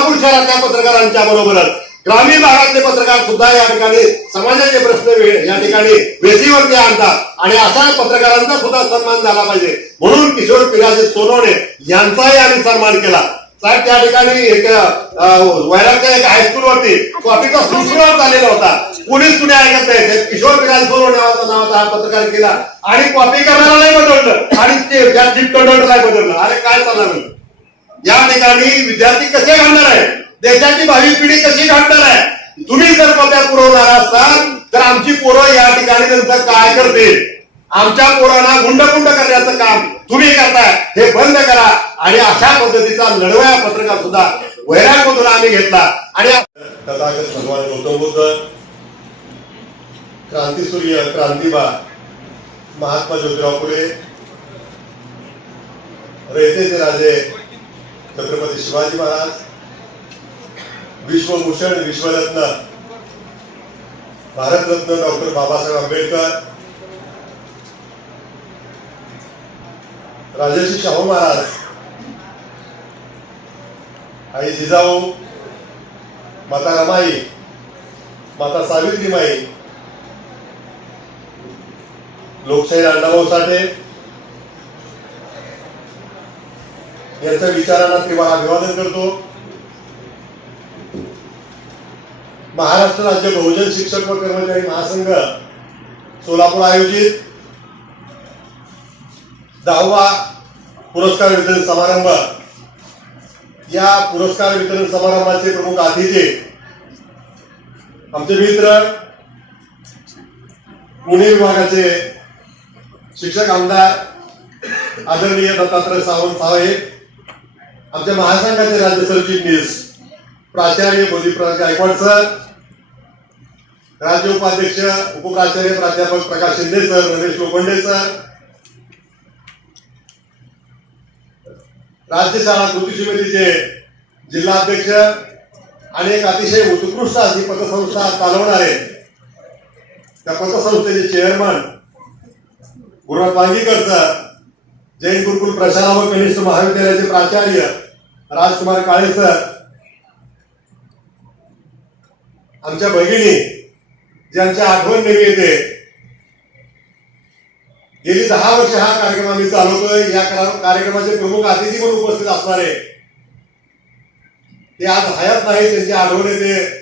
सोलापूर शहरातल्या पत्रकारांच्या बरोबरच. ग्रामीण भागातले पत्रकार सुद्धा या ठिकाणी समाजाचे प्रश्न या ठिकाणी वेशीवरती आणतात. आणि अशा पत्रकारांचा सुद्धा सन्मान झाला पाहिजे. म्हणून किशोर पिराजे सोनवणे यांचाही आम्ही सन्मान केला. साहेब त्या ठिकाणी एक वैरागच्या एका हायस्कूल वरती कॉपीचा सुश्रुत झालेला होता. पोलीस कुणी ऐकत नाही. किशोर पिराजे सोनवणे नावाचा नावाचा हा पत्रकार केला. आणि कॉपी करणारालाही बदललं. आणि ते ज्या जीप कंडक्टरलाही बदललं. अरे काय चालणार या ठिकाणी विद्यार्थी कसे घडणार आहे देशाची भावी पिढी कशी घडणार आहे तुम्ही जर पत्या पुरवणार असाल तर आमची पोरं या ठिकाणी त्यांचं काय करते आमच्या पोरांना गुंडगुंड करण्याचं काम तुम्ही करताय हे बंद करा. आणि अशा पद्धतीचा लढवया पत्रकार सुद्धा वैरागमधून आम्ही घेतला. आणि तथागत भगवान गौतम बुद्ध क्रांतीसूर्य क्रांतिबा महात्मा ज्योतिराव फुले रयतेचे राजे छत्रपती शिवाजी महाराज विश्वभूषण विश्वरत्न भारतरत्न डॉक्टर बाबासाहेब आंबेडकर राजर्षी शाहू महाराज आई जिजाऊ माता रमाई माता सावित्रीमाई लोकशाही अण्णाभाऊ साठे यांच्या विचाराला तेव्हा अभिवादन करतो. महाराष्ट्र राज्य बहुजन शिक्षक व कर्मचारी महासंघ सोलापूर आयोजित दहावा पुरस्कार वितरण समारंभ. या पुरस्कार वितरण समारंभाचे प्रमुख अतिथी आमचे मित्र पुणे विभागाचे शिक्षक आमदार आदरणीय दत्तात्रय सावंत साहेब आमच्या महासंघाचे राज्य सरचिटणीस प्राचार्य बोधीप्रकाश गायकवाड सर राज्य उपाध्यक्ष उपप्राचार्य प्राध्यापक प्रकाश शिंदे सर रमेश लोखंडे सर राज्य शाळा कृती समितीचे जिल्हाध्यक्ष आणि एक अतिशय उत्कृष्ट अशी पतसंस्था चालवणारे त्या पतसंस्थेचे चेअरमन गुरुनाथ वांगीकर सर जैन गुरुकुल प्रशाला व कनिष्ठ महाविद्यालयाचे प्राचार्य राजकुमार काळे सर आमच्या भगिनी ज्यांच्या आठवण नेहमी येते. गेली दहा वर्ष हा कार्यक्रम आम्ही चालवतोय. या कार्यक्रमाचे प्रमुख अतिथी म्हणून उपस्थित असणारे. ते आज हयात नाही त्यांची आठवण येते.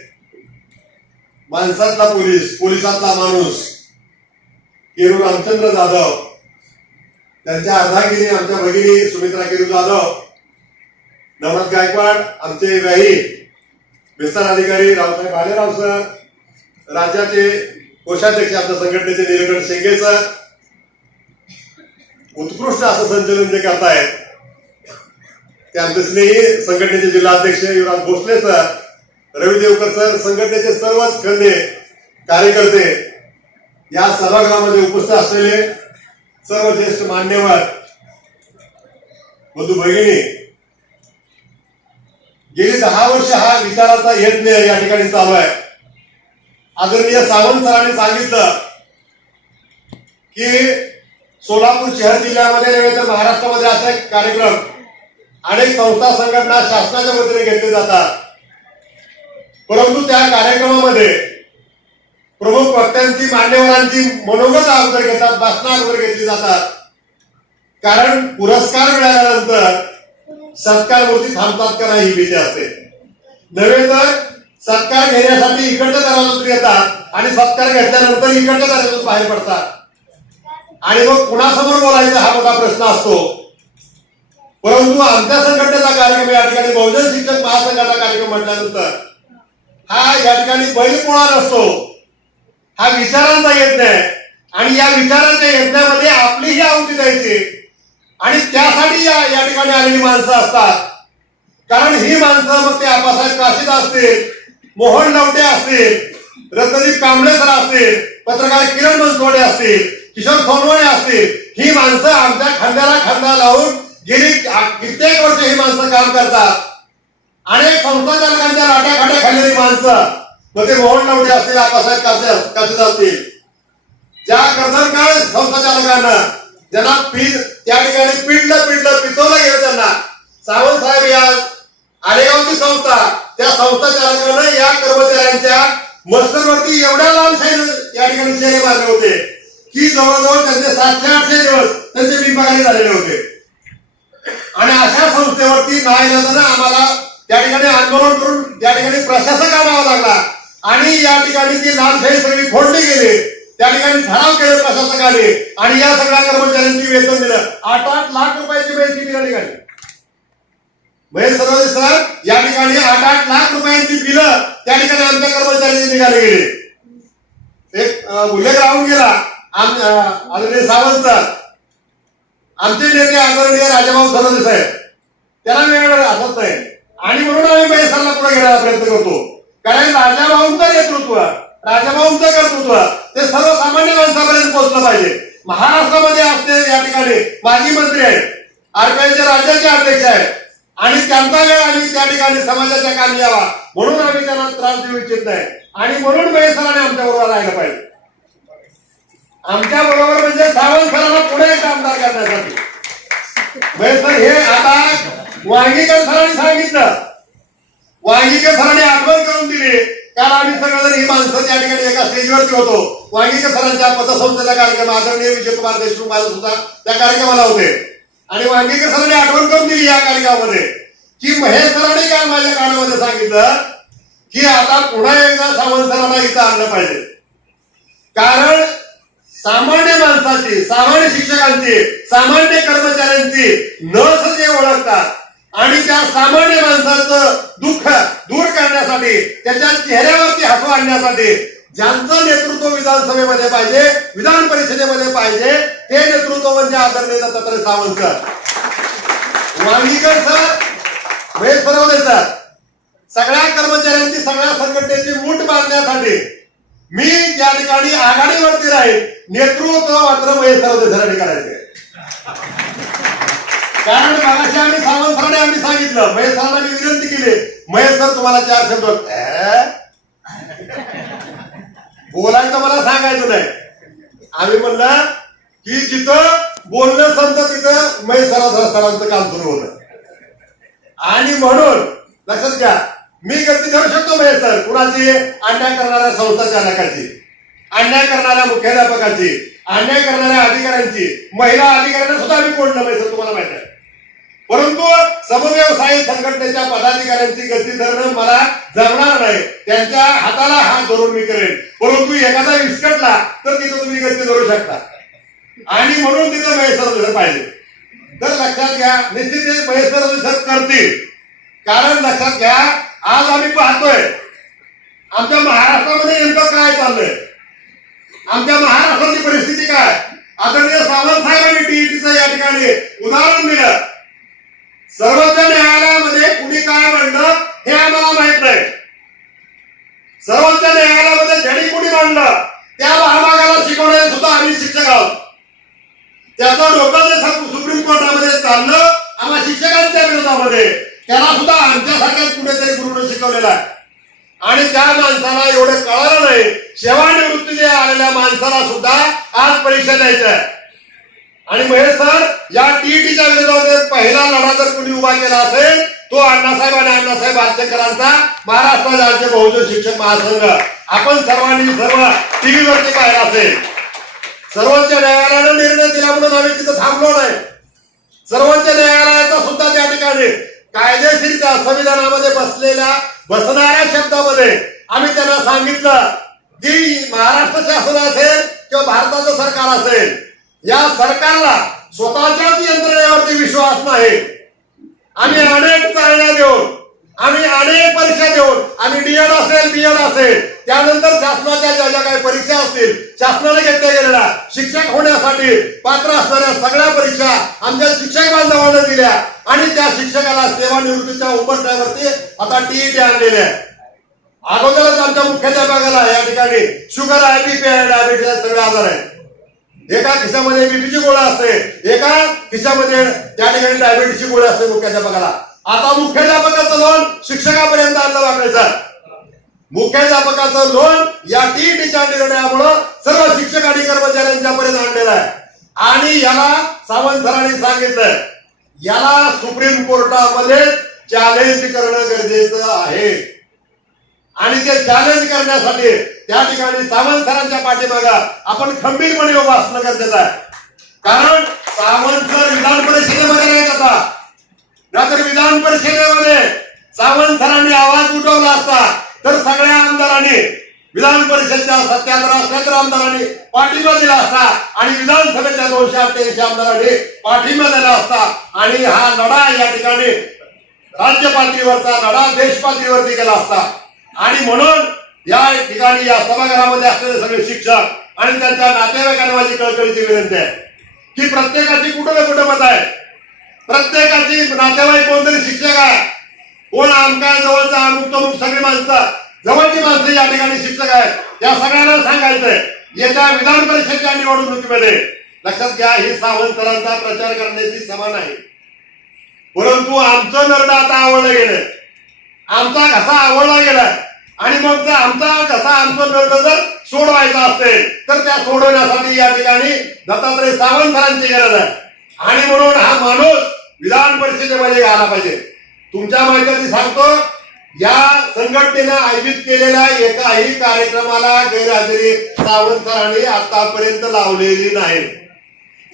माणसातला पोलीस पोलिसातला माणूस केरू रामचंद्र जाधव त्यांच्या अर्धागिरी आमच्या भगिनी सुमित्रा केरू जाधव नवनाथ गायकवाड आमचे व्याही विस्तार अधिकारी रावसाहेब भालेराव सर राज्याचे कोषाध्यक्ष आमच्या संघटनेचे निलकंठ शेंगे सर उत्कृष्ट असं संचलन जे करतायत ते आमचे स्नेही संघटनेचे जिल्हाध्यक्ष युवराज भोसले सर रवी देवकर सर संघटनेचे सर्वच खंडे कार्यकर्ते या सभागृहामध्ये उपस्थित असलेले सर्व ज्येष्ठ मान्यवर बंधू भगिनी गेली दहा वर्ष हा विचाराचा यज्ञ या ठिकाणी चालू आहे. आदरणीय सावंत सरांनी सांगितलं की सोलापूर शहर जिल्ह्यामध्ये नव्हे तर महाराष्ट्रामध्ये असे कार्यक्रम अनेक संस्था संघटना शासनाच्या वतीने घेतले जातात. परंतु त्या कार्यक्रमामध्ये प्रमुख वक्त्यांची मान्यवरांची मनोगत अगोदर घेतात भाषणं अगोदर घेतली जातात. कारण पुरस्कार मिळाल्यानंतर सत्कारवरती थांबतात का नाही ही भीती असते. नव्हे तर सत्कार घेण्यासाठी इकडच्या दरवाजातून येतात आणि सत्कार घेतल्यानंतर इकडच्या दरवाजातून बाहेर पडतात. आणि मग कुणासमोर बोलायचा हा मोठा प्रश्न असतो. परंतु आमच्या संघटनेचा कार्यक्रम या ठिकाणी बहुजन शिक्षक महासंघाचा कार्यक्रम म्हटल्यानंतर हा या ठिकाणी बैलपोळा नसतो. हा विचारांचा येत नाही. आणि या विचारांच्या यज्ञामध्ये आपलीही आहुती द्यायची. आणि त्यासाठी या या ठिकाणी आलेली माणसं असतात. कारण ही माणसं मग ते आबासाहेब काशीद असतील मोहन नवटे असतील रत्नदीप कांबळेसर असतील पत्रकार किरण बनसोडे असतील किशोर सोनवणे असतील ही माणसं आमच्या खांद्याला खांदा लावून गेली कित्येक वर्ष ही माणसं काम करतात. अनेक संस्था चालकांच्या लाट्या खाल्लेली माणसं. मग ते मोहन नवटे असतील आबासाहेब कासे काशीद असतील. ज्या कर्जकाळ संस्था चालकांना ज्यांना पीड त्या ठिकाणी पिडलं पिडलं पिचवलं गेलं त्यांना. सावंत साहेब या आलेगावची संस्था त्या संस्था चालकानं या कर्मचाऱ्यांच्या मस्तरवरती एवढ्या लालशाही या ठिकाणी चेहरे मारले होते की जवळजवळ त्यांचे सातशे आठशे दिवस त्यांचे बिंबाखाली झालेले होते. आणि अशा संस्थेवरती नाईलाजानं आम्हाला त्या ठिकाणी आंदोलन करून त्या ठिकाणी प्रशासक आणावा लागला. आणि या ठिकाणी ती लालशाही सगळी फोडली गेली. त्या ठिकाणी ठराव केले प्रशासकाने आणि या सगळ्या कर्मचाऱ्यांची वेतन दिलं. आठ आठ लाख रुपयाची बेस दिली या ठिकाणी. महेश सरवदे सर या ठिकाणी आठ आठ लाख रुपयांची बिलं त्या ठिकाणी आमच्या कर्मचाऱ्यांनी निघाले गेले. एक उल्लेख राहून गेला. आम- आदरणीय सावंत आमचे नेते आदरणीय राजाभाऊ सरवदे साहेब. त्याला वेगवेगळं असत नाही आणि म्हणून आम्ही महेश सरला पुढे घेण्याचा प्रयत्न करतो. कारण राजाभाऊंचं नेतृत्व राजाभाऊंचं कर्तृत्व. ते सर्वसामान्य माणसापर्यंत पोहोचलं पाहिजे. महाराष्ट्रामध्ये असते या ठिकाणी माजी मंत्री आहेत. आरपीआयचे राज्याचे अध्यक्ष आहेत. आणि त्यांचा वेळ आम्ही त्या ठिकाणी समाजाच्या कामी यावा. म्हणून आम्ही त्यांना त्रास देऊ इच्छित नाही. आणि म्हणून महेश सरांनी आमच्या बरोबर राहायला पाहिजे. आमच्या बरोबर म्हणजे सावंत सरांना पुढे एक आमदार करण्यासाठी. सर हे आता वांगीकर सरांनी सांगितलं. वांगीकर सरांनी आठवण करून दिली. काल आम्ही सगळेजण ही माणसं त्या ठिकाणी एका स्टेजवरती होतो. वांगीकर सरांच्या पतसंस्थेचा कार्यक्रम आदरणीय विजयकुमार देशमुख माझा सुद्धा त्या कार्यक्रमाला होते. आणि वांगीकर सरांनी आठवण करून दिली या कार्यक्रमामध्ये. की महेश सरांनी काल माझ्या कानामध्ये सांगितलं की आता पुन्हा एकदा सावंत सरांना इथं आणलं पाहिजे. कारण सामान्य माणसाची सामान्य शिक्षकांची सामान्य कर्मचाऱ्यांची नस जे ओळखतात आणि त्या सामान्य माणसाचं दुःख दूर करण्यासाठी त्याच्या चेहऱ्यावरती हसू आणण्यासाठी ज्यांचं नेतृत्व विधानसभेमध्ये पाहिजे विधान परिषदेमध्ये पाहिजे ते नेतृत्व म्हणजे आदरणीय Dattatray Sawant sir Wangikar sir Mahesh Sarwade sir सगळ्या कर्मचाऱ्यांची सगळ्या संघटनेची मूठ बांधण्यासाठी मी ज्या ठिकाणी आघाडीवरती राहील नेतृत्व मात्र महेश सरवदे सरांनी करायचे कारण मगाशी आम्ही सावंत सरांनी आम्ही सांगितलं. महेश सरांना मी विनंती केली. महेश सर तुम्हाला चार शब्द बोलायचं मला सांगायचं नाही. आम्ही म्हणलं की जिथं बोलणं संत तिथं महेश सरा सरांचं काम सुरू होतं. आणि म्हणून लक्षात घ्या मी गती धरू शकतो महेश सर. कुणाची? अन्याय करणाऱ्या संस्था चालकाची. अन्याय करणाऱ्या मुख्याध्यापकाची. अन्याय करणाऱ्या अधिकाऱ्यांची. महिला अधिकाऱ्यांना सुद्धा आम्ही कोणलं महेश सर तुम्हाला माहिती आहे. परंतु समव्यवसाय संघटनेच्या पदाधिकाऱ्यांची गती धरणं मला जमणार नाही. त्यांच्या हाताला हात धरून मी करेन. परंतु एखादा विस्कटला तर तिथं तुम्ही गती धरू शकता. आणि म्हणून तिथं महेश्वर पाहिजे. तर लक्षात घ्या निश्चितच महेश्वर दिसत करतील. कारण लक्षात घ्या आज आम्ही पाहतोय आमच्या महाराष्ट्रामध्ये नेमकं काय चाललंय? आमच्या महाराष्ट्राची परिस्थिती काय? आदरणीय सावंत साहेबांनी टीईटीचं या ठिकाणी उदाहरण दिलं. सर्वोच्च न्यायालयामध्ये कुणी काय म्हणलं हे आम्हाला माहीत नाही. सर्वोच्च न्यायालयामध्ये झडी कुणी मांडलं त्या महाभागाला शिकवणारे सुद्धा आम्ही शिक्षक आहोत. त्याचं डोकं जे सुप्रीम कोर्टामध्ये चाललं आम्हाला शिक्षकांच्या विरोधामध्ये त्याला सुद्धा आमच्यासारख्याच कुठेतरी गुरुनं शिकवलेला आहे. आणि त्या माणसाला एवढं कळालं नाही सेवानिवृत्तीने आलेल्या माणसाला सुद्धा आज परीक्षा द्यायच्या आहे आणि महेश सर या टीईटीच्या विरोधामध्ये पहिला लढा जर कुणी उभा केला असेल तो अण्णासाहेब आणि अण्णासाहेब आचेकरांचा महाराष्ट्र राज्य बहुजन शिक्षक महासंघ. आपण सर्वांनी सर्व टीव्हीवरती पाहिला असेल. सर्वोच्च न्यायालयानं निर्णय दिला म्हणून आम्ही तिथं थांबलो नाही. सर्वोच्च न्यायालयाचा सुद्धा त्या ठिकाणी कायदेशीर संविधानामध्ये बसलेल्या बसणाऱ्या शब्दामध्ये आम्ही त्यांना सांगितलं की महाराष्ट्र शासन असेल किंवा भारताचं सरकार असेल या सरकारला स्वतःच्याच यंत्रणेवरती विश्वास नाही. आम्ही अनेक चालण्या देऊन आम्ही अनेक परीक्षा देऊन आम्ही डीएड असेल बीएड असेल त्यानंतर शासनाच्या ज्या ज्या काही परीक्षा असतील शासनाने घेतल्या गेलेल्या शिक्षक होण्यासाठी पात्र असणाऱ्या सगळ्या परीक्षा आमच्या शिक्षक बांधवांना दिल्या आणि त्या शिक्षकाला सेवानिवृत्तीच्या उंबरठ्यावरती आता टीईटी आणलेल्या अगोदरच आमच्या मुख्याध्यापकाला या ठिकाणी शुगर आहे बीपी आहे डायबिटीस सगळे आजार आहेत. एका खिशामध्ये बीपीची गोळा असते. एका खिशामध्ये त्या ठिकाणी डायबिटीसची गोळी असते मुख्याध्यापकाला. आता मुख्याध्यापकाचं लोन शिक्षकापर्यंत आणलं वागायचं मुख्याध्यापकाचं लोन या टीईटीच्या निर्णयामुळं सर्व शिक्षक आणि कर्मचाऱ्यांच्या पर्यंत आणलेलं आहे. आणि याला सावंत सरांनी सांगितलं याला सुप्रीम कोर्टामध्ये चॅलेंज करणं गरजेचं आहे. आणि ते चॅलेंज करण्यासाठी त्या ठिकाणी सावंत सरांच्या पाठीमागा आपण खंबीरपणे उभं असणं गरजेचं आहे. कारण सावंत सर विधान परिषदेमध्ये नाहीत आता. नाहीतर विधान परिषदेमध्ये सावंत सरांनी आवाज उठवला असता तर सगळ्या आमदारांनी विधान परिषदेच्या सत्याग्रह क्षेत्र आमदारांनी पाठिंबा दिला असता आणि विधानसभेच्या दोनशे अठ्ठ्याऐंशी आमदारांनी पाठिंबा दिला असता. आणि हा लढा या ठिकाणी राज्य पातळीवरचा लढा देश पातळीवरती गेला असता. आणि म्हणून या ठिकाणी या सभागृहामध्ये असलेले सगळे शिक्षक आणि त्यांच्या नातेवाईकांना माझी कळकळीची विनंती आहे की प्रत्येकाची कुठं ना कुठं मत आहे प्रत्येकाची नातेवाईक कोणतरी शिक्षक आहे. कोण आमका जवळचा अमुक तमुक सगळी माणसं जवळची माणसं या ठिकाणी शिक्षक आहेत. या सगळ्यांना सांगायचंय येत्या विधान परिषदेच्या निवडणुकीमध्ये लक्षात घ्या ही सावंतरांचा प्रचार करण्याची समान आहे परंतु आमचं नरडं आता आवडलं गेलंय आमचा घसा आवडला गेलाय आणि मग जर आमचा घसा आमचं लढ जर सोडवायचा असेल तर त्या सोडवण्यासाठी या ठिकाणी दत्तात्रय सावंत सरांची गरज आहे. आणि म्हणून हा माणूस विधान परिषदेमध्ये आला पाहिजे. तुमच्या माहिती सांगतो या संघटनेनं आयोजित केलेल्या एकाही कार्यक्रमाला गैरहजेरी सावंत सरांनी आतापर्यंत लावलेली नाही.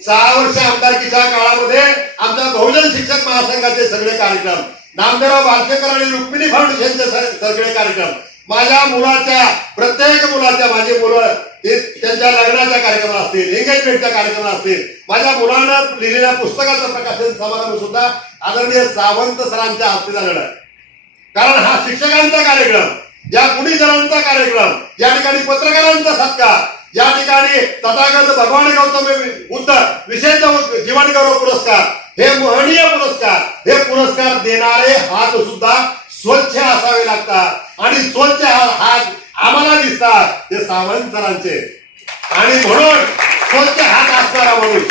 सहा वर्ष आमदारकीच्या काळामध्ये आमच्या बहुजन शिक्षक महासंघाचे सगळे कार्यक्रम नामदेवराव बारशेकर आणि रुक्मिणी फाउंडेशनचे सगळे कार्यक्रम माझ्या मुलाच्या प्रत्येक मुलाच्या माझी मुलं त्यांच्या लग्नाच्या कार्यक्रम असतील एंगेजमेंटच्या कार्यक्रम असतील. माझ्या मुलांना लिहिलेल्या पुस्तकाचं प्रकाशन समारंभ सुद्धा आदरणीय सावंत सरांच्या हस्ते झालेला आहे. कारण हा शिक्षकांचा कार्यक्रम या गुणीजनांचा कार्यक्रम या ठिकाणी पत्रकारांचा सत्कार या ठिकाणी तथागत भगवान गौतम बुद्ध विशेष जीवन गौरव पुरस्कार हे महनीय पुरस्कार हे पुरस्कार देणारे हात सुद्धा स्वच्छ असावे लागतात. आणि स्वच्छ हा- हात आम्हाला दिसतात ते सावंत सरांचे. आणि म्हणून स्वच्छ हात असणारा माणूस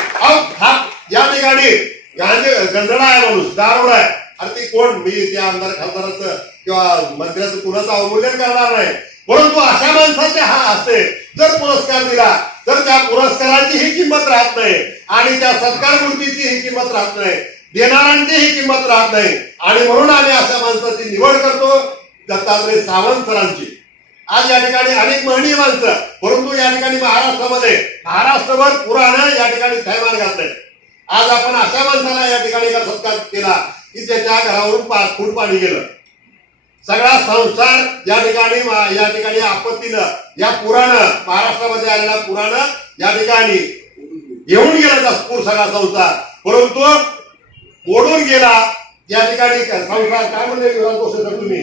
हात या ठिकाणी गंजडा आहे माणूस दारुड आहे. अरे ते कोण? मी त्या आमदार खासदाराचं किंवा मंत्र्याचं कुणाचं अवमूल्यन करणार नाही. परंतु अशा माणसाचे हा असते. जर पुरस्कार दिला तर त्या पुरस्काराची ही किंमत राहत नाही. आणि त्या सत्कार मूर्तीची ही किंमत राहत नाही. देणाऱ्यांची ही किंमत राहत नाही. आणि म्हणून आम्ही अशा माणसाची निवड करतो. दत्तात्रय सावंत सरांची. आज या ठिकाणी अनेक महनीय माणसं परंतु या ठिकाणी महाराष्ट्रामध्ये महाराष्ट्रभर पुराण या ठिकाणी थैमान घातलंय. आज आपण अशा माणसाला या ठिकाणी का सत्कार केला की त्याच्या घरावरून पाच फूट पाणी गेलं. सगळा संसार या ठिकाणी या ठिकाणी आपत्तीनं या पुराण महाराष्ट्रामध्ये आलेला पुराण या ठिकाणी येऊन गेला त्या पूर सगळा संसार. परंतु मोडून गेला या ठिकाणी संसार काय म्हणले सर तुम्ही?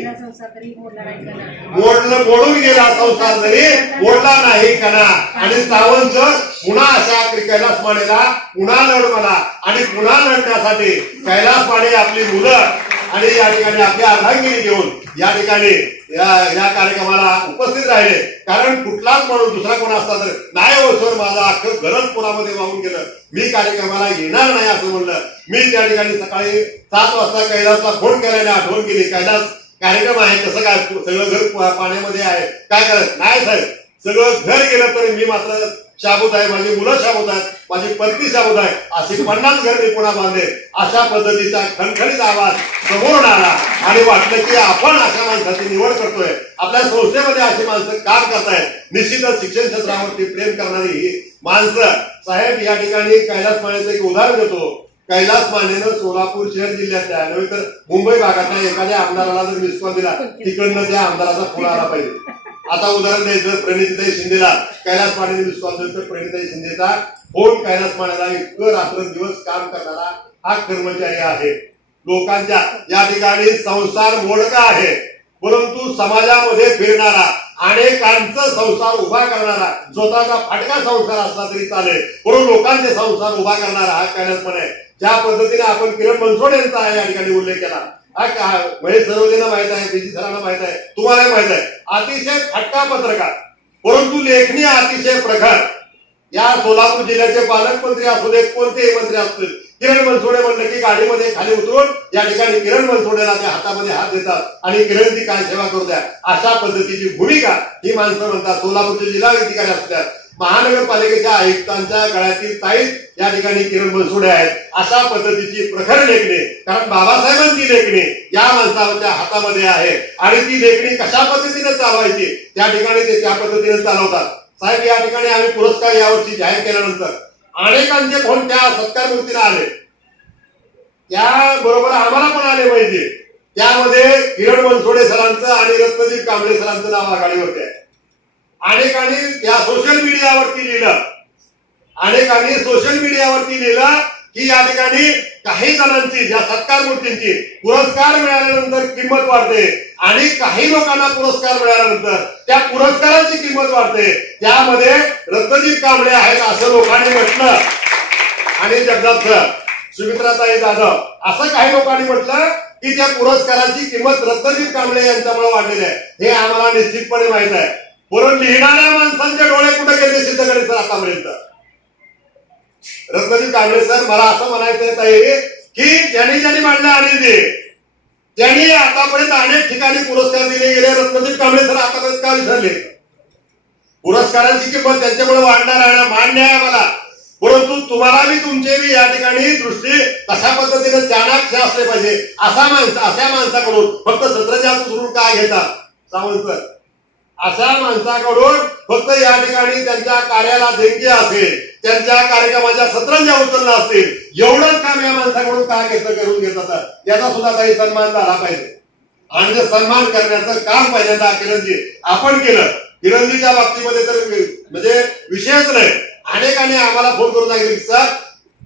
मोडलं मोडून गेला संसार जरी मोडला नाही कणा आणि सावंत पुन्हा अशा कैलास मानेला पुन्हा लढ मला. आणि पुन्हा लढण्यासाठी कैलास माने आपली मुलं. आणि या ठिकाणी आपली अर्धांगिरी घेऊन या ठिकाणी या या कार्यक्रमाला उपस्थित राहिले. कारण कुठलाच माणूस दुसरा कोण असता तर नाही हो सर माझा अख्खं घरच पुरामध्ये वाहून गेलं. मी कार्यक्रमाला येणार नाही असं म्हणलं. मी त्या ठिकाणी सकाळी सात वाजता कैलासला फोन केल्याने आठवण केली. कैलास कार्यक्रम आहे कसं काय सगळं घर पाण्यामध्ये आहे काय करत? नाही साहेब. सगळं घर गेलं तरी मी मात्र शाबूत आहे माझी मुलं शाबूत आहेत माझी पत्नी शाबूत आहे अशी पन्नास घर मी पुन्हा बांधले. अशा पद्धतीचा खणखणीत आवाज समोरून आला आणि वाटलं की आपण अशा माणसाची निवड करतोय. आपल्या संस्थेमध्ये अशी माणसं काम करतायत. निश्चितच शिक्षण क्षेत्रावरती प्रेम करणारी ही माणसं. साहेब या ठिकाणी कैलास मानेचं एक उदाहरण देतो. कैलास मानेनं सोलापूर शहर जिल्ह्यातल्या नव्हे तर मुंबई भागातल्या एखाद्या आमदाराला जर विश्वास दिला तिकडनं त्या आमदाराचा फुला आला पाहिजे. आता उदाहरण द्यायचं प्रणितीताई शिंदेला. कैलास मानेने विश्वास कॉल शिंदेचा फोन कैलास मानेला इतकं रात्रंदिवस काम करणारा हा कर्मचारी आहे. लोकांच्या या ठिकाणी संसार मोडका आहे. परंतु समाजामध्ये फिरणारा अनेकांचा संसार उभा करणारा स्वतःचा फाटका संसार असला तरी चालेल. परंतु लोकांचे संसार उभा करणारा हा कैलासपणे आहे. ज्या पद्धतीने आपण किरण मनसोड यांचा या ठिकाणी उल्लेख केला हा का- म्हणजे माहीत आहे बीजी सरांना माहीत आहे तुम्हालाही माहीत आहे. अतिशय फटका पत्रकार. परंतु लेखणी अतिशय प्रखर या सोलापूर जिल्ह्याचे पालकमंत्री असू देत कोणतेही मंत्री असतील किरण बनसोडे म्हणलं की गाडीमध्ये खाली उतरून या ठिकाणी किरण बनसोडेला त्या हातामध्ये हात देतात आणि किरणची काय सेवा करू द्या. अशा पद्धतीची भूमिका ही माणसं म्हणतात. सोलापूरचे जिल्हाधिकारी असू द्या महानगरपालिकेच्या आयुक्तांच्या गळ्यातील ताईत या ठिकाणी किरण बनसुडे आहेत. अशा पद्धतीची प्रखर लेखणी कारण बाबासाहेबांची लेखणी या माणसाच्या हातामध्ये आहे. आणि ती लेखणी कशा पद्धतीने चालवायची त्या ठिकाणी ते त्या पद्धतीने चालवतात. साहेब या ठिकाणी आम्ही पुरस्कार यावर्षी जाहीर केल्यानंतर अनेकांचे फोन त्या सत्कार मूर्तीला आले? त्याबरोबर आम्हाला पण आले पाहिजे. त्यामध्ये किरण बनसोडे सरांचं आणि रत्नदीप कांबळे सरांचं नाव आघाडीवरती आहे. अनेकांनी या सोशल मीडियावरती लिहिलं अनेकांनी सोशल मीडियावरती लिहिलं की या ठिकाणी काही जणांची ज्या सत्कार मूर्तींची पुरस्कार मिळाल्यानंतर किंमत वाढते आणि काही लोकांना पुरस्कार मिळाल्यानंतर त्या पुरस्काराची किंमत वाढते. त्यामध्ये रक्तजीत कांबळे आहेत असं लोकांनी म्हटलं. आणि जगदाप सर सुमित्राताई जाधव असं काही लोकांनी म्हटलं की त्या पुरस्काराची किंमत रत्नदीप कांबळे यांच्यामुळे वाढलेली आहे. हे आम्हाला निश्चितपणे माहीत आहे. परत लिहिणाऱ्या माणसांचे डोळे कुठे गेले सिद्धगडे सर आतापर्यंत? रत्नजी कांबळे सर मला असं म्हणायचं आहे ताई की ज्यांनी ज्यांनी मांडलं आणि ते त्यांनी आतापर्यंत अनेक ठिकाणी पुरस्कार दिले गेले रत्नदीप कांबळे सर आतापर्यंत का विसरले? पुरस्कारांची किंमत त्यांच्यामुळे वाढणार आहे मान्य आहे मला परंतु तुम्हाला बी तुमचे बी या ठिकाणी दृष्टी कशा पद्धतीने चाणाक्ष असले पाहिजे. असा माणसं अशा माणसाकडून फक्त सत्रजा सुरू काय घेतात? सावंत सर. अशा माणसाकडून फक्त या ठिकाणी त्यांच्या कार्याला देणगी असेल त्यांच्या कार्यक्रमाच्या सत्रांच्या उचलला असतील एवढंच काम या माणसाकडून काय घेतलं करून घेतात याचा सुद्धा काही सन्मान झाला पाहिजे. आणि ते सन्मान करण्याचं काम पहिल्यांदा किरणजी आपण केलं. किरणजीच्या बाबतीमध्ये तर म्हणजे विषयच नाही. अनेकांनी आम्हाला फोन करून सांगितले सर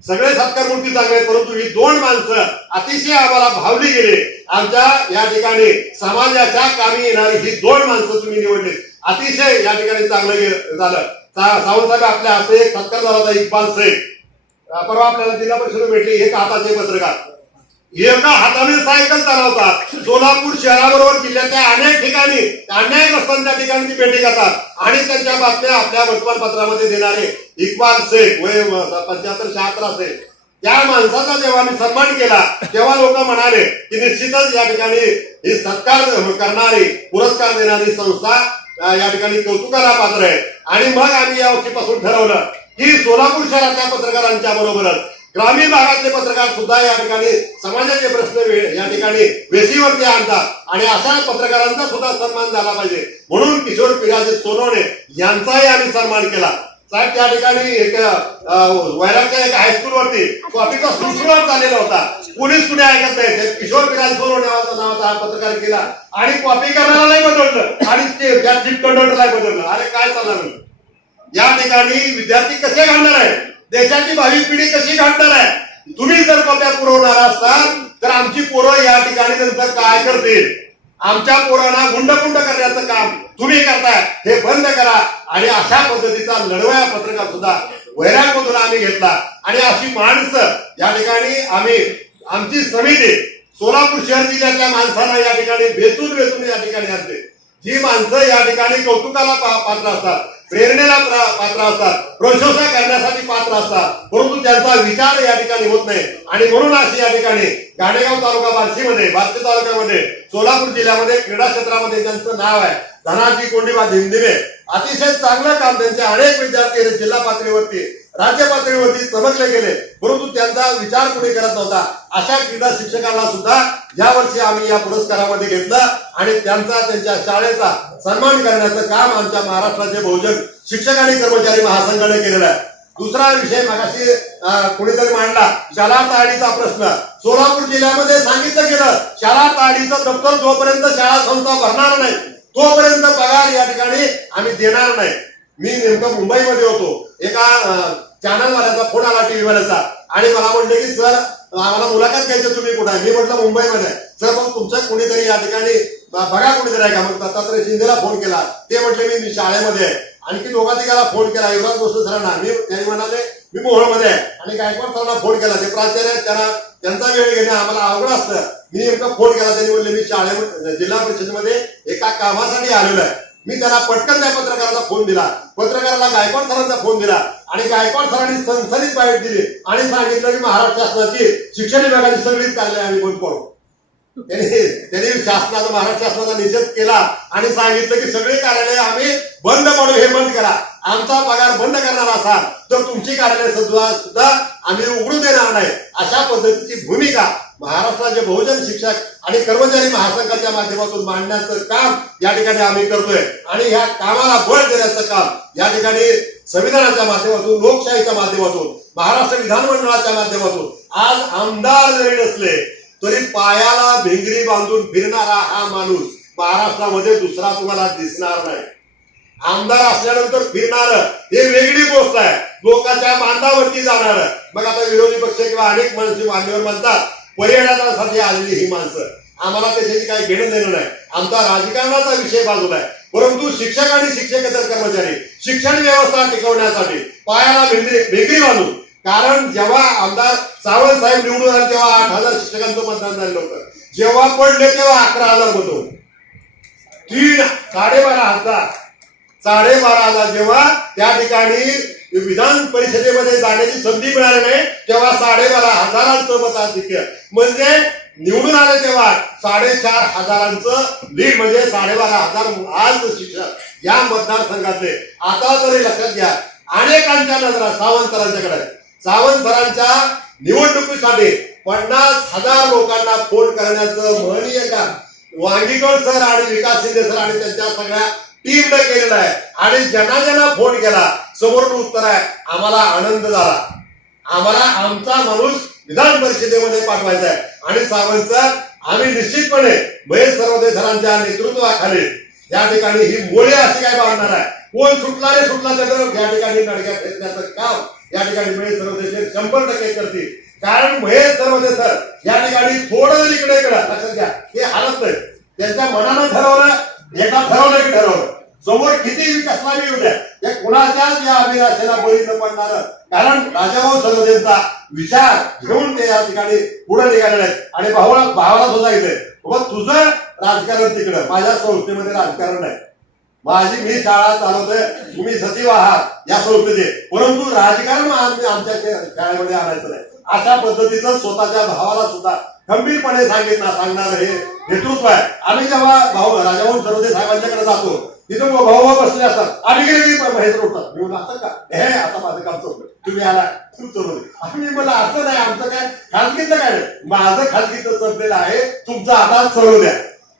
सगळे सत्कार मूर्ती चांगले आहेत परंतु ही दोन माणसं अतिशय आम्हाला भावली गेले. आमच्या या ठिकाणी समाजाच्या कामी येणारी ही दोन माणसं तुम्ही निवडले अतिशय या ठिकाणी चांगलं झालं. सावंतसाहेब आपल्या हस्ते एक सत्कार झाला होता इक्बाल शेख परवा आपल्याला जिल्हा परिषद भेटली हे हाताचे पत्रकार. एका हाताने सायकल चालवतात. सोलापूर शहराबरोबर जिल्ह्याच्या अनेक ठिकाणी अनेक रस्त्यांच्या ठिकाणी ती भेटी घेतात. आणि त्यांच्या बातम्या आपल्या वर्तमानपत्रामध्ये देणारे इक्बाल शेख वय पंच्याहत्तर शहात्तर असेल. त्या माणसाचा जेव्हा मी सन्मान केला तेव्हा लोक म्हणाले की निश्चितच या ठिकाणी ही सत्कार करणारी पुरस्कार देणारी संस्था या ठिकाणी कौतुकाला पात्र आहे. आणि मग आम्ही या वर्षीपासून ठरवलं की सोलापूर शहरातल्या पत्रकारांच्या बरोबरच ग्रामीण भागातले पत्रकार सुद्धा या ठिकाणी समाजाचे प्रश्न या ठिकाणी वेशीवरती आणतात. आणि अशा पत्रकारांचा सुद्धा सन्मान झाला पाहिजे. म्हणून किशोर पिराजे सोनवणे यांचाही आम्ही सन्मान केला. साहेब त्या ठिकाणी एक अं, वैरागच्या एक हायस्कूलवरती कॉपीचा सुसुराट झालेला होता. पोलीस कुणी ऐकत नाही. किशोर पिराज सोनवणे नावाचा नावाचा हा पत्रकार केला. आणि कॉपी करणारालाही बदललं. आणि ते त्या चिप कंडक्टरलाही बदललं. अरे काय चालणार? या ठिकाणी विद्यार्थी कसे घालणार आहे देशाची भावी पिढी कशी घडणार आहे? तुम्ही जर कॉप्या पुरवणार असाल तर आमची पोरं या ठिकाणी नंतर काय करतील? आमच्या पोरांना गुंडगुंड करण्याचं काम तुम्ही करताय हे बंद करा. आणि अशा पद्धतीचा लढवया पत्रकार सुद्धा वैरागमधून आम्ही घेतला. आणि अशी माणसं या ठिकाणी आम्ही आमची समिती सोलापूर शहर जिल्ह्यातल्या माणसांना या ठिकाणी वेचून वेचून या ठिकाणी आणते. जी माणसं या ठिकाणी कौतुकाला पात्र असतात प्रेरणेला पात्र असतात. प्रशंसा करण्यासाठी पात्र असतात. परंतु त्यांचा विचार या ठिकाणी होत नाही. आणि म्हणून अशी या ठिकाणी गाडेगाव तालुका बार्शीमध्ये बार्शी तालुक्यामध्ये सोलापूर जिल्ह्यामध्ये क्रीडा क्षेत्रामध्ये त्यांचं नाव आहे. धनाजी कोंडीबा झिंदिवे अतिशय चांगलं काम त्यांचे अनेक विद्यार्थी जिल्हा पातळीवरती राज्य पातळीवरती चमकले गेले. परंतु त्यांचा विचार कुणी करत नव्हता. अशा क्रीडा शिक्षकांना सुद्धा या वर्षी आम्ही या पुरस्कारामध्ये घेतलं आणि त्यांचा त्यांच्या शाळेचा सन्मान करण्याचं काम आमच्या महाराष्ट्राचे बहुजन शिक्षक आणि कर्मचारी महासंघाने केलेलं आहे. दुसरा विषय मगाशी अं, कोणीतरी मांडला शाळा ताडीचा प्रश्न. सोलापूर जिल्ह्यामध्ये सांगितलं गेलं शाळा ताडीचं दप्तर जोपर्यंत शाळा संस्था भरणार नाही तोपर्यंत पगार या ठिकाणी आम्ही देणार नाही. मी नेमकं मुंबईमध्ये होतो. एका चॅनलवाल्याचा फोन आला टीव्ही वाल्याचा. आणि मला म्हणले की सर आम्हाला मुलाखत घ्यायची तुम्ही कुठे? आहे मी म्हटलं मुंबईमध्ये. सर मग तुमच्या कुणीतरी या ठिकाणी बघा कुणीतरी आहे का? मग दत्तात्रय शिंदेला फोन केला. ते म्हटले मी मी शाळेमध्ये आहे. आणखी दोघा तिघाला फोन केला. युवराज गोष्ट सरांना. मी त्यांनी म्हणाले मी मोहोळमध्ये आहे. आणि गायकवाड सरांना फोन केला. ते प्राचार्य आहेत, त्यांना त्यांचा वेळ घेणं आम्हाला अवघड असतं. मी नेमका फोन केला. त्यांनी म्हणले मी शाळेमध्ये जिल्हा परिषदेमध्ये एका कामासाठी आलेलो आहे. मी त्याला पटकन त्या पत्रकाराला फोन दिला. पत्रकाराला गायकवाड सरांचा फोन दिला. आणि गायकवाड सरांनी सनसनीत बाहेर दिली. आणि सांगितलं की महाराष्ट्र शासनाची शिक्षण विभागाची सगळीच कार्यालय आम्ही बंद पडू त्यांनी त्यांनी शासनाचा महाराष्ट्र शासनाचा निषेध केला. आणि सांगितलं की सगळी कार्यालय आम्ही बंद पडू हे बंद करा. आमचा पगार बंद करणार असाल तर तुमची कार्यालय सुद्धा आम्ही उघडू देणार नाही. अशा पद्धतीची भूमिका महाराष्ट्राचे बहुजन शिक्षक आणि कर्मचारी महासंघाच्या माध्यमातून मांडण्याचं काम या ठिकाणी आम्ही करतोय. आणि ह्या कामाला बळ देण्याचं काम या ठिकाणी संविधानाच्या माध्यमातून लोकशाहीच्या माध्यमातून महाराष्ट्र विधानमंडळाच्या माध्यमातून आज आमदार जरी नसले तरी पायाला भिंगरी बांधून फिरणारा हा माणूस महाराष्ट्रामध्ये दुसरा तुम्हाला दिसणार नाही. आमदार असल्यानंतर फिरणार हे वेगळी गोष्ट आहे. लोकांच्या बांधावरती जाणार. मग आता विरोधी पक्ष किंवा अनेक माणसे मान्यवर म्हणतात पर्यटनासाठी आलेली ही माणसं. आम्हाला त्याच्याशी काही घेणं देणं नाही. आमचा राजकारणाचा विषय बाजूला आहे. परंतु शिक्षक आणि शिक्षकेतर कर्मचारी शिक्षण व्यवस्था टिकवण्यासाठी पायाला भेंडी भेगरी बांधून कारण जेव्हा आमदार सावंत साहेब निवडून आले तेव्हा आठ हजार शिक्षकांचं मतदान झालं होतं जेव्हा पडले तेव्हा अकरा हजार होतो. तीन साडेबारा हजार. साडेबारा हजार जेव्हा त्या ठिकाणी विधान परिषदेमध्ये जाण्याची संधी मिळाली नाही तेव्हा साडेबारा हजारांचं मताधिक्य. म्हणजे निवडून आले तेव्हा साडेचार हजारांचं लीड म्हणजे साडेबारा हजार आज शिक्षक या मतदारसंघातले. आता तरी लक्षात घ्या अनेकांच्या नजरा सावंत सरांच्याकडे सावंत सरांच्या निवडणुकीसाठी पन्नास हजार लोकांना फोन करण्याचं महनीय काम वांगीकर सर आणि विकास शिंदे सर आणि त्यांच्या सगळ्या टीमनं केलेलं आहे. आणि ज्यांना ज्यांना फोन केला समोरून उत्तर आहे आम्हाला आनंद झाला. आम्हाला आमचा माणूस विधान परिषदेमध्ये पाठवायचा आहे. आणि सावंत सर आम्ही निश्चितपणे महेश सर्वदे सरांच्या नेतृत्वाखाली या ठिकाणी ही मोळे अशी काय बांधणार आहे? कोण सुटला रे सुटला तर या ठिकाणी नडक्या फेकण्याचं काम या ठिकाणी महेश सर्वदे शंभर टक्के करतील. कारण महेश सर्वदे सर या ठिकाणी थोडं जरी इकडे इकडे लक्षात घ्या हे हालत नाही. त्यांच्या मनानं ठरवलं एका ठरवलं की ठरवलं. समोर किती कसला बी येऊ द्या कुणाच्याच या अभिलाषेला बळी न पडणार. कारण राजाभाऊ सरोदेंचा विचार घेऊन ते या ठिकाणी पुढे निघालेले आहेत. आणि भावाला भावाला सुद्धा इथे बाबा तुझं राजकारण तिकडं. माझ्या संस्थेमध्ये राजकारण नाही. माझी मी शाळा चालवतोय. तुम्ही सचिव आहात या संस्थेचे. परंतु राजकारण आम्ही आमच्या शाळेमध्ये आणायचं नाही. अशा पद्धतीचं स्वतःच्या भावाला सुद्धा खंबीरपणे सांगितलं सांगणार हे नेतृत्व आहे. आम्ही जेव्हा भाऊ राजाभाऊ सरोदे साहेबांच्याकडे जातो तिथं भाऊ बसले असतात. आम्ही गेले होतात महेश उठतात. मी म्हणलं असं का? हे आता माझं काम चौकलं तुम्ही आला तू चौकलं आम्ही मला असं नाही आमचं काय खाजगीचं काय नाही माझं खाजगीचं संपलेलं आहे. तुमचं आता चढू द्या.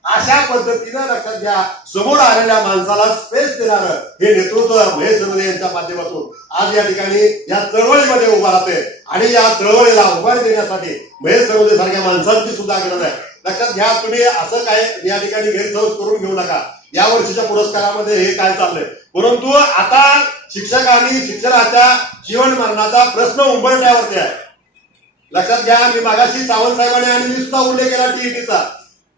अशा पद्धतीनं लक्षात घ्या समोर आलेल्या माणसाला स्पेस देणार हे नेतृत्व महेश सरोदे यांच्या माध्यमातून आज या ठिकाणी या चळवळीमध्ये उभा राहते. आणि या चळवळीला उभारी देण्यासाठी महेश सरोदे सारख्या माणसांची सुद्धा गरज आहे. लक्षात घ्या तुम्ही असं काय या ठिकाणी गैरसमज करून घेऊ नका. या वर्षीच्या पुरस्कारामध्ये हे काय चाललंय? परंतु आता शिक्षकांनी शिक्षणाच्या जीवन मरणाचा प्रश्न उंबरठ्यावरती आहे. लक्षात घ्या मी मागाशी सावंत साहेबांनी आणि मी सुद्धा उल्लेख केला टीईटीचा.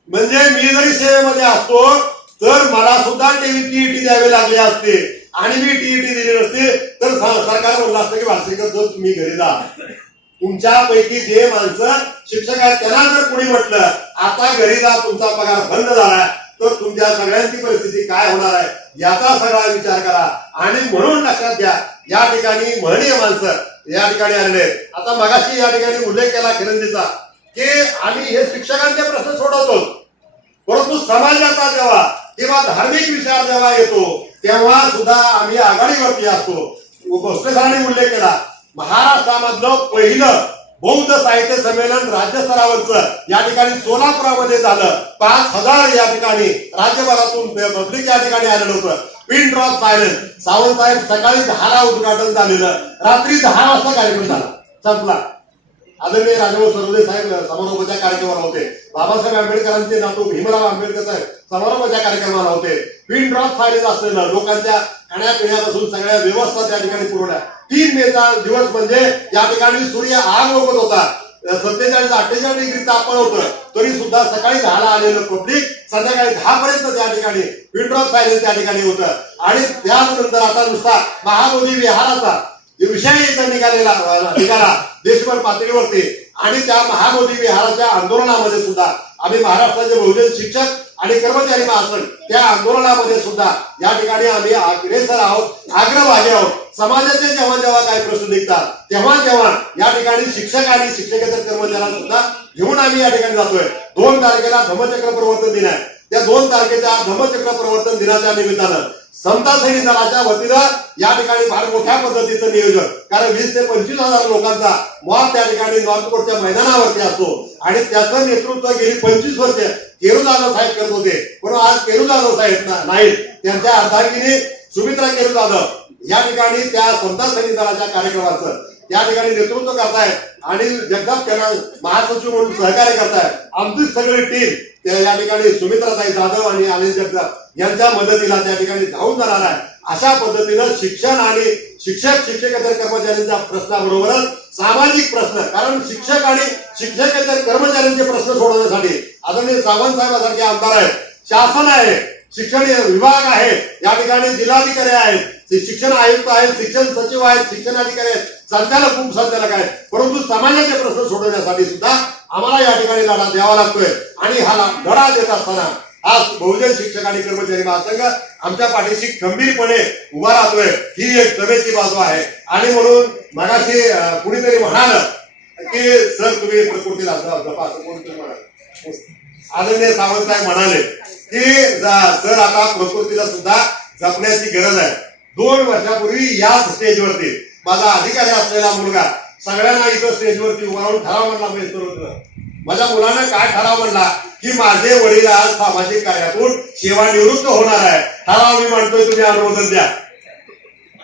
म्हणजे मी जरी सेवेमध्ये असतो तर मला सुद्धा टीईटी द्यावे लागले असते. आणि मी टीईटी दिली नसते तर सरकार म्हणलं असतं की भाषेकर तुम्ही घरी जा. तुमच्यापैकी जे माणसं शिक्षक आहेत त्यांना जर कोणी म्हटलं आता घरी जा तुमचा पगार बंद झालाय तुमच्या सगळ्यांची परिस्थिती काय होणार आहे याचा सगळा विचार करा. आणि म्हणून लक्षात घ्या या ठिकाणी महनीय माणसं या ठिकाणी आलेले आता मगाशी या ठिकाणी उल्लेख केला खिरंजीचा की आम्ही हे शिक्षकांचे प्रश्न सोडवतो. परंतु समाजाचा जेव्हा किंवा धार्मिक विचार जेव्हा येतो तेव्हा सुद्धा आम्ही आघाडीवरती असतो. भोसले उल्लेख केला महाराष्ट्रामधलं पहिलं बौद्ध साहित्य संमेलन राज्यस्तरावरचं या ठिकाणी सोलापुरामध्ये झालं. पाच हजार या ठिकाणी राज्यभरातून पब्लिक या ठिकाणी आलेलं होतं. पिन ड्रॉप सायलेन्स सावंत साहेब सकाळी दहाला उद्घाटन झालेलं. रात्री दहा वाजता कार्यक्रम झाला. संपला. आदरणीय राजभाऊ सरवदे साहेब समारोपाच्या कार्यक्रमाला होते. बाबासाहेब आंबेडकरांचे नातू भीमराव आंबेडकर साहेब समारोपाच्या कार्यक्रमाला होते. पिन ड्रॉप फायलेलं असलेलं लोकांच्या खाण्यापिण्यापासून सगळ्या व्यवस्था त्या ठिकाणी पुरवल्या. तीन मेचा दिवस म्हणजे या ठिकाणी सूर्य आग ओकत होता. सत्तेचाळीस अठ्ठेचाळीस डिग्री तापमान होतं. तरी सुद्धा सकाळी दहाला आलेलं पब्लिक संध्याकाळी दहा पर्यंत त्या ठिकाणी पिंड्रॉप सायलेन्स त्या ठिकाणी होतं. आणि त्यानंतर आता नुसता महाबोधी विहाराचा जे विषय निघालेला निघाला. देशभर पातळीवरती आणि त्या महाबोधी विहाराच्या आंदोलनामध्ये सुद्धा आम्ही महाराष्ट्राचे बहुजन शिक्षक आणि कर्मचारी महासंघ त्या आंदोलनामध्ये सुद्धा या ठिकाणी आम्ही अग्रेसर आहोत आग्रभागी आहोत. समाजाचे जेव्हा जेव्हा काही प्रश्न निघतात तेव्हा तेव्हा या ठिकाणी शिक्षक आणि शिक्षकेतर कर्मचाऱ्यांना सुद्धा घेऊन आम्ही या ठिकाणी जातोय. दोन तारखेला धम्मचक्र प्रवर्तन दिन आहे. त्या दोन तारखेच्या धम्मचक्र प्रवर्तन दिनाच्या निमित्तानं समता सैनिक दलाच्या वतीनं या ठिकाणी फार मोठ्या पद्धतीचं नियोजन. कारण वीस ते पंचवीस हजार लोकांचा मॉब त्या ठिकाणी नॉर्थ कोर्टच्या मैदानावरती असतो. आणि त्याचं नेतृत्व गेली पंचवीस वर्ष केरू जाधव साहेब करत होते. पण आज केरू जाधव साहेब नाहीत. त्यांच्या अर्धांगिनी सुमित्रा केरू जाधव या ठिकाणी त्या समता सैनिक दलाच्या कार्यक्रमाचं या ठिकाणी नेतृत्व करतायत. आणि जगदाप त्यांना महासचिव म्हणून सहकार्य करतायत. आमची सगळी टीम या ठिकाणी सुमित्राताई जाधव आणि अनिल जगदाप यांच्या मदतीला त्या ठिकाणी धावून जाणार आहे अशा पद्धतीनं शिक्षण आणि शिक्षक शिक्षकेतर कर्मचाऱ्यांच्या प्रश्नाबरोबरच सामाजिक प्रश्न कारण शिक्षक आणि शिक्षकेतर कर्मचाऱ्यांचे प्रश्न सोडवण्यासाठी आदरणीय सावंत साहेबांसारखे आमदार आहेत. शासन आहे शिक्षण विभाग आहे या ठिकाणी जिल्हाधिकारी आहेत. शिक्षण आयुक्त आहेत शिक्षण सचिव आहेत शिक्षण अधिकारी आहेत संचालक उपसंचालक आहेत? परंतु समाजाचे प्रश्न सोडवण्यासाठी सुद्धा आम्हाला या ठिकाणी लढा द्यावा लागतोय. आणि हा लढा देत असताना आज बहुजन शिक्षक आणि कर्मचारी महासंघ आमच्या पाठीशी खंबीरपणे उभा राहतोय. ही एक सभेची बाजू आहे. आणि म्हणून मगाशी कुणीतरी म्हणाल की सर तुम्ही प्रकृतीला आदरणीय सावंत साहेब म्हणाले की सर आता प्रकृतीला सुद्धा जपण्याची गरज आहे. दोन वर्षापूर्वी याच स्टेजवरती माझा अधिकारी असलेला मुलगा सगळ्यांना इथं स्टेजवरती उभा राहून ठराव म्हणला माझ्या मुलानं काय ठराव म्हणला की माझे वडील आज सामाजिक कार्यातून सेवानिवृत्त होणार आहे. ठराव मी म्हणतोय तुम्ही अनुमोदन द्या.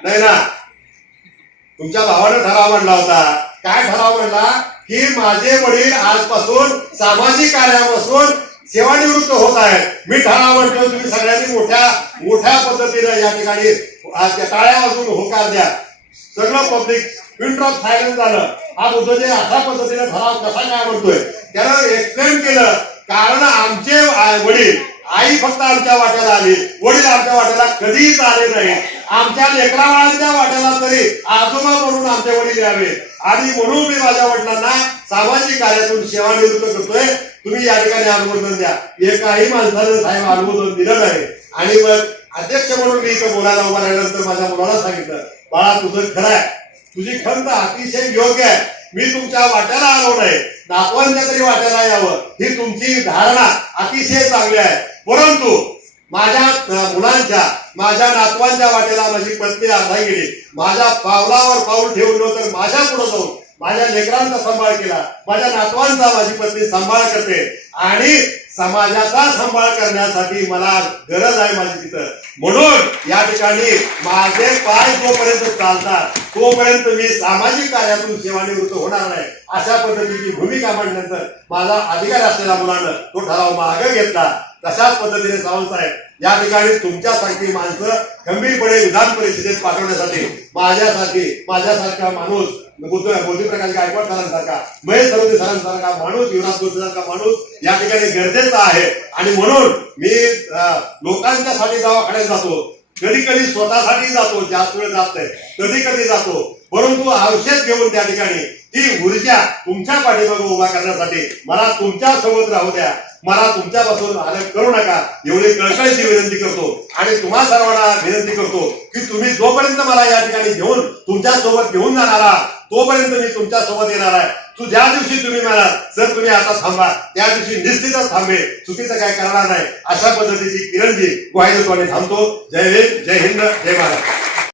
नाही ना? तुमच्या भावानं ठराव म्हणला होता. काय ठराव म्हणला की माझे वडील आजपासून सामाजिक कार्यापासून सेवानिवृत्त होत आहेत. मी ठराव म्हणतो तुम्ही सगळ्यांनी मोठ्या मोठ्या पद्धतीने या ठिकाणी आज त्या टाळ्या वाजून होकार द्या. सगळं पब्लिक प्रिंट ऑफ सायलेन्स झालं. हा बुद्धजे अशा पद्धतीने ठराव कसा काय म्हणतोय? त्यानं एक्सप्लेन केलं. कारण आमचे वडील आई फक्त आमच्या वाट्याला आली. वडील आमच्या वाट्याला कधीच आले नाही. आमच्या लेकरा वाट्याला तरी आजोबा म्हणून आमचे वडील यावे. आणि म्हणून मी माझ्या वडिलांना सामाजिक कार्यातून सेवानिवृत्त करतोय. तुम्ही या ठिकाणी अनुमोदन द्या. एकाही माणसानं साहेब अनुमोदन दिलं नाही. आणि मग अध्यक्ष म्हणून मी इथं बोलायला उभा राहिल्यानंतर माझ्या मुलाला सांगितलं बाळा तुझं खरं आहे तुझी खंत अतिशय योग्य आहे. मी तुमच्या वाट्याला आलो नाही. नातवांच्या तरी वाट्याला यावं. ही तुमची धारणा अतिशय चांगली आहे. परंतु माझ्या मुलांच्या माझ्या नातवांच्या वाट्याला माझी पत्नी अर्धा गेली. माझ्या पावलावर पाऊल ठेवलं तर माझ्या पुढे जाऊन माझ्या लेकरांचा सांभाळ केला माझ्या नातवांचा माझी पत्नी सांभाळ करते आणि समाजाचा सांभाळ करण्यासाठी मला गरज आहे माझी तिथं. म्हणून या ठिकाणी माझे पाय जोपर्यंत चालतात तोपर्यंत मी सामाजिक कार्यातून सेवानिवृत्त होणार नाही. अशा पद्धतीची भूमिका मांडल्यानंतर माझा अधिकार असलेल्या मुलानं तो ठराव मागे घेतला. तशाच पद्धतीने सावंत साहेब या ठिकाणी तुमच्यासारखी माणसं गंभीरपणे विधान परिषदेत पाठवण्यासाठी माझ्यासाठी माझ्यासारखा माणूस बुद्ध बोधीप्रकाश गायकवाड सरांसारखा महेश सरोदे सरांसारखा माणूस युवराज जोशीसारखा माणूस या ठिकाणी गरजेचा आहे. आणि म्हणून मी अं, लोकांच्यासाठी दवाखान्यात जातो कधी कधी स्वतःसाठी जातो जास्त वेळ जात नाही कधी कधी जातो. परंतु औषध घेऊन त्या ठिकाणी ती ऊर्जा तुमच्या पाठीमागे उभा करण्यासाठी मला तुमच्यासोबत राहू द्या. मला तुमच्यापासून अलग करू नका. एवढी कळकळीची विनंती करतो. आणि तुम्हा सर्वांना विनंती करतो की तुम्ही जोपर्यंत मला या ठिकाणी घेऊन तुमच्यासोबत घेऊन जाणार आहात तोपर्यंत मी तुमच्यासोबत येणार आहे. तू ज्या दिवशी तुम्ही मला जर तुम्ही आता थांबा त्या दिवशी निश्चितच थांबे चुकीचं काय करणार नाही. अशा पद्धतीची किरणजी ग्वाही थांबतो. जय हिंद जय हिंद जय महाराज